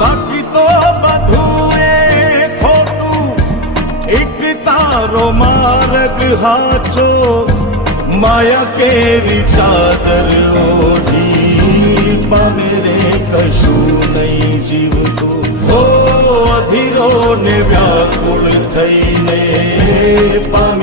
બાકી તો બધું એ ખોટું, એક તારો માર્ગ હાચો, માયા કેરી ચાદર ઓઢી પામે રે કશું નહીં જીવતું. હો અધીરો ને વ્યાકુળ થઈને પામે